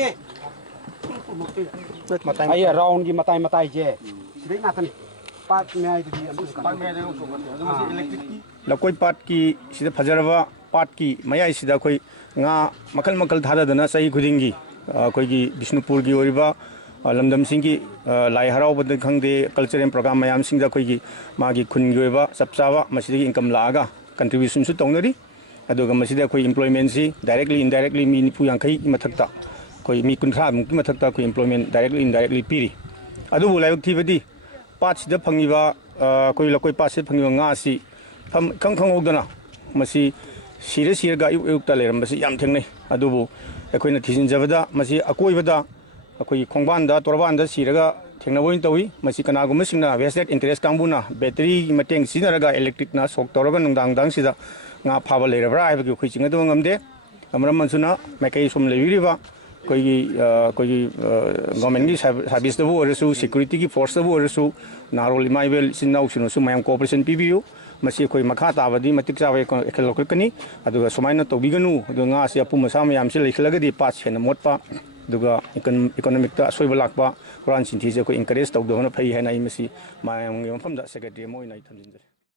ये I round की मताई मताई जे सिदे नातनी part में आई लकोई पार्ट की सिदा फजरवा पार्ट की मयाई सिदा कोई nga makal makal thada dana sahi khudingi koi gi Bishnupur gi oriba lamdam sing gi lai harau bad khangde cultural program mayam sing da koi gi magi khun gi oiba sapchawa masidi income laaga contribution su tongnari aduga masida koi employment si directly indirectly mi nipu yankai mathakta koi mi kunthra mukki mathakta koi employment directly indirectly piri adu bulai thibadi pat sida phangiba koi lakoi pat se phangiba nga si khang khang hodana masi सिरे सिरगा युक्ता लेरमबसी याम थेंगनै अदुबु अखोइना थिजिनजबदा मसी अकोइबदा अखोइ खोंबानदा तोरबानदा सिरगा थेंगनबोइन तौइ मसी कनागुम सिंगना vested interest कांगबुना battery मटेंग सिनरगा electric ना सोक तोरगा नुंदांग दांग सिदा nga phaba leirabra aibagi khoi chinga do ngamde amram mansuna mekai sum leiriba koi government gi service da bo resu security gi force da bo resu naroli maibel sinau sinu su mayam cooperation pbu masi koi makha tabadi matik chawe ekhalokani aduga sumaina tobiganu adu nga sia pu masa mayam si leikhlagadi pa chena motpa aduga economic ta soiba lakpa quran sinthi je ko encourage tawdona phai hena imasi mayam ngi mafam da secretary moi nai thamjinjare